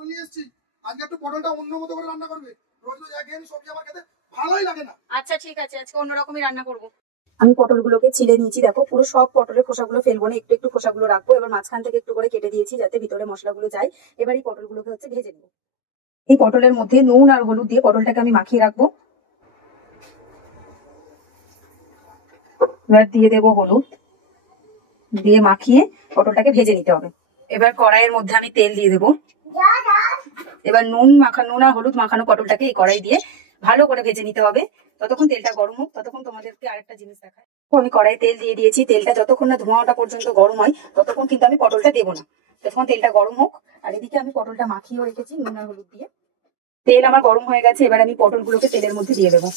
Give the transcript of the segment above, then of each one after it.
পটল নিয়ে এসেছি, আজকে একটু পটলটা অন্য মতো করে রান্না করবে। রোজ রোজ একঘেয়েমি সবজি আমার খেতে ভালোই লাগে না। আচ্ছা ঠিক আছে, আজকে অন্যরকমই রান্না করব। আমি পটলগুলোকে ছিলে নিয়েছি, দেখো পুরো সব পটলের খোসাগুলো ফেলবো না, একটু একটু খোসাগুলো রাখবো। এবার মাঝখান থেকে একটু করে কেটে দিয়েছি যাতে ভিতরে মশলাগুলো যায়। এবার এই পটলগুলোকে হচ্ছে ভেজে নেবো। এই পটলের মধ্যে নুন আর হলুদ দিয়ে পটলটাকে আমি মাখিয়ে রাখবো। এবার দিয়ে দেবো হলুদ, দিয়ে মাখিয়ে পটলটাকে ভেজে নিতে হবে। এবার কড়াইয়ের মধ্যে আমি তেল দিয়ে দেবো। এবার নুন আর হলুদ মাখানো পটলটাকে এই কড়াই দিয়ে ভালো করে ভেজে নিতে হবে। ততক্ষণ তেলটা গরম হোক, ততক্ষণ তোমাদেরকে আরেকটা জিনিস দেখাই। আমি কড়াই তেল দিয়ে দিয়েছি, তেলটা যতক্ষণ না ধোঁয়াটা পর্যন্ত গরম হয় ততক্ষণ কিন্তু আমি পটলটা দেবো না। তখন তেলটা গরম হোক। আর এদিকে আমি পটলটা মাখিয়েও রেখেছি নুন আর হলুদ দিয়ে। তেল আমার গরম হয়ে গেছে, এবার আমি পটলগুলোকে তেলের মধ্যে দিয়ে দেবো।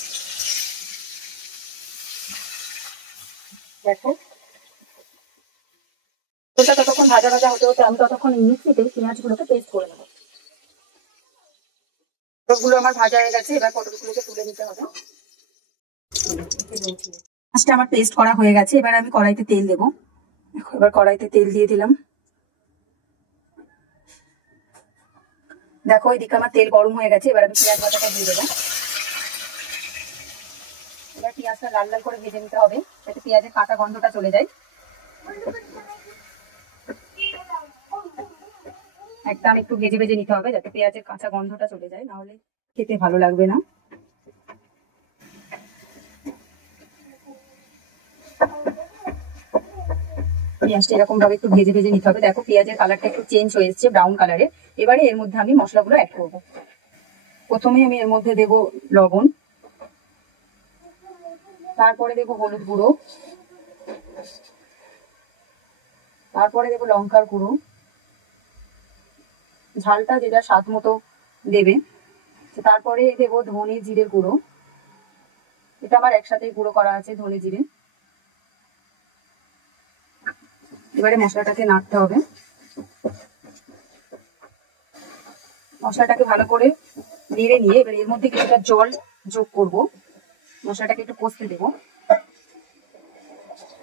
দেখো পটলটা ততক্ষণ ভাজা ভাজা হতে হতে আমি ততক্ষণ মিক্সিতে পেঁয়াজগুলোকে পেস্ট করে নেবো। পটলগুলো আমার ভাজা হয়ে গেছে, এবার পটলগুলোকে তুলে নিতে হবে। মাছটা আমার পেস্ট করা হয়ে গেছে, এবার আমি কড়াইতে তেল দেবো। এবার কড়াইতে তেল দিয়ে দিলাম। দেখো এদিকে আমার তেল গরম হয়ে গেছে, এবার আমি পেঁয়াজ ভাজাটা দিয়ে দেবো। এবার পেঁয়াজটা লাল লাল করে ভেজে নিতে হবে যাতে পেঁয়াজের কাঁচা গন্ধটা চলে যায়। একদম একটু ভেজে ভেজে নিতে হবে যাতে পেঁয়াজের কাঁচা গন্ধটা চলে যায়, নাহলে খেতে ভালো লাগবে না। পেঁয়াজটা এরকম ভাবে একটু ভেজে ভেজে নিতে হবে। দেখো পেঁয়াজের কালারটা একটু চেঞ্জ হয়ে এসেছে ব্রাউন কালারের। এবারে এর মধ্যে আমি মশলাগুলো অ্যাড করবো। প্রথমে আমি এর মধ্যে দেবো লবণ, তারপরে দেবো হলুদ গুঁড়ো, তারপরে দেবো লঙ্কার গুঁড়ো। ঝালটা যেটা স্বাদ মতো দেবে। তারপরে দেবো ধনে জিরের গুঁড়ো, এটা আমার একসাথে গুঁড়ো করা আছে ধনে জিরে। এবারে মশলাটাকে নাড়তে হবে। মশলাটাকে ভালো করে নেড়ে নিয়ে এবার এর মধ্যে কিছুটা জল যোগ করব। মশলাটাকে একটু কষতে দেবো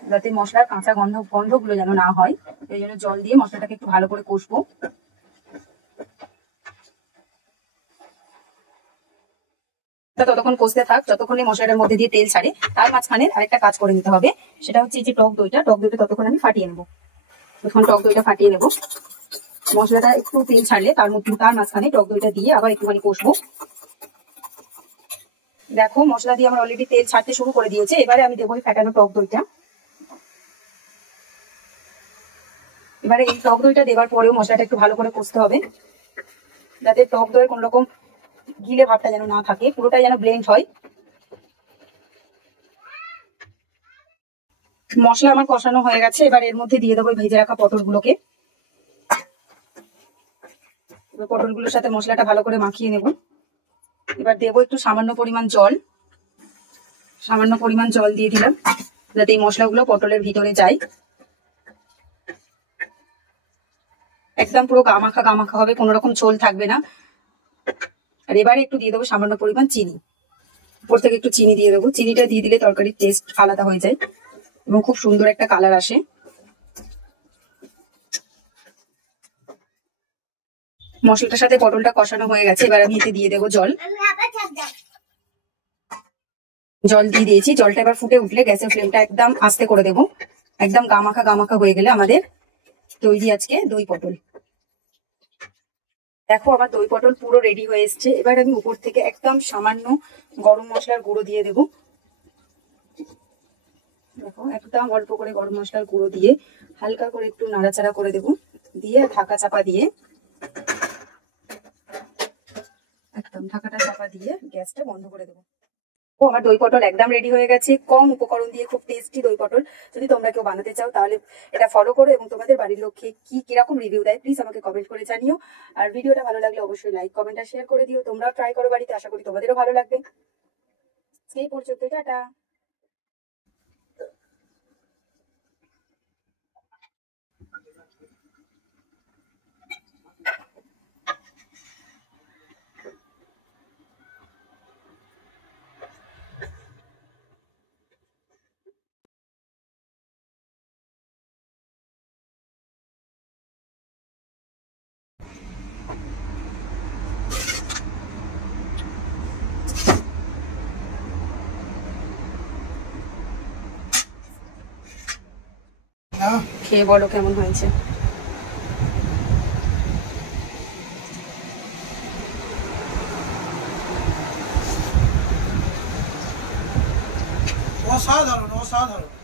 যাতে মশলার কাঁচা গন্ধগুলো যেন না হয়, এই জন্য জল দিয়ে মশলাটাকে একটু ভালো করে কষবো। ততক্ষণ কষতে থাক, যতক্ষণে মশলাটার মধ্যে দিয়ে তেল ছাড়ে। তার মাঝখানে আরেকটা কাজ করে নিতে হবে, সেটা হচ্ছে এই যে টক দইটা ততক্ষণ আমি ফাটিয়ে নেবো। তখন টক দইটা ফাটিয়ে নেবো। মশলাটা একটু তেল ছাড়লে তার মাঝখানে টক দইটা দিয়ে আবার একটুখানি কষবো। দেখো মশলা দিয়ে আমার অলরেডি তেল ছাড়তে শুরু করে দিয়েছে, এবারে আমি দেবো ফ্যাটানো টক দইটা। এবারে এই টক দইটা দেওয়ার পরেও মশলাটা একটু ভালো করে কষতে হবে যাতে টক দইয়ের কোন রকম গিলে ভাবটা যেন না থাকে, পুরোটাই যেন ব্লেন্ড হয়। মশলা আমার কষানো হয়ে গেছে, এবার এর মধ্যে দিয়ে দেবো ভেজে রাখা পটলগুলোকে। পটলগুলোর সাথে মশলাটা ভালো করে মাখিয়ে নেব। এবার দেবো একটু সামান্য পরিমাণ জল দিয়ে দিলাম যাতে এই মশলাগুলো পটলের ভিতরে যায়। একদম পুরো গামাখা হবে, কোনো রকম ঝোল থাকবে না। আর এবারে একটু দিয়ে দেবো সামান্য পরিমাণ চিনি, উপর থেকে একটু চিনি দিয়ে দেবো। চিনিটা দিয়ে দিলে তরকারির টেস্ট আলাদা হয়ে যায় এবং খুব সুন্দর একটা কালার আসে। মশলাটার সাথে পটলটা কষানো হয়ে গেছে, এবার আমি এতে দিয়ে দেবো জল দিয়ে দিয়েছি। জলটা এবার ফুটে উঠলে গ্যাসের ফ্লেমটা একদম আস্তে করে দেবো। একদম গামাখা হয়ে গেলে আমাদের তৈরি আজকে দই পটল। দেখো আমার দই পটল পুরো রেডি হয়ে এসছে। এবার আমি উপর থেকে একদম সামান্য গরম মশলার গুঁড়ো দিয়ে দেবো। দেখো একদম অল্প করে গরম মশলার গুঁড়ো দিয়ে হালকা করে একটু নাড়াচাড়া করে দেবো, দিয়ে ঢাকা চাপা দিয়ে একদম ঢাকাটা চাপা দিয়ে গ্যাসটা বন্ধ করে দেবো। ও আমার দই পটল একদম রেডি হয়ে গেছে, কম উপকরণ দিয়ে খুব টেস্টি দই পটল। যদি তোমরা কেউ বানাতে চাও তাহলে এটা ফলো করো এবং তোমাদের বাড়ির লোককে কিরকম রিভিউ দেয় প্লিজ আমাকে কমেন্ট করে জানিও। আর ভিডিওটা ভালো লাগলে অবশ্যই লাইক কমেন্ট আর শেয়ার করে দিও। তোমরা ট্রাই করো বাড়িতে, আশা করি তোমাদেরও ভালো লাগবে। এই পর্যন্ত, টাটা। খেয়ে বলো কেমন হয়েছে। অসাধারণ অসাধারণ।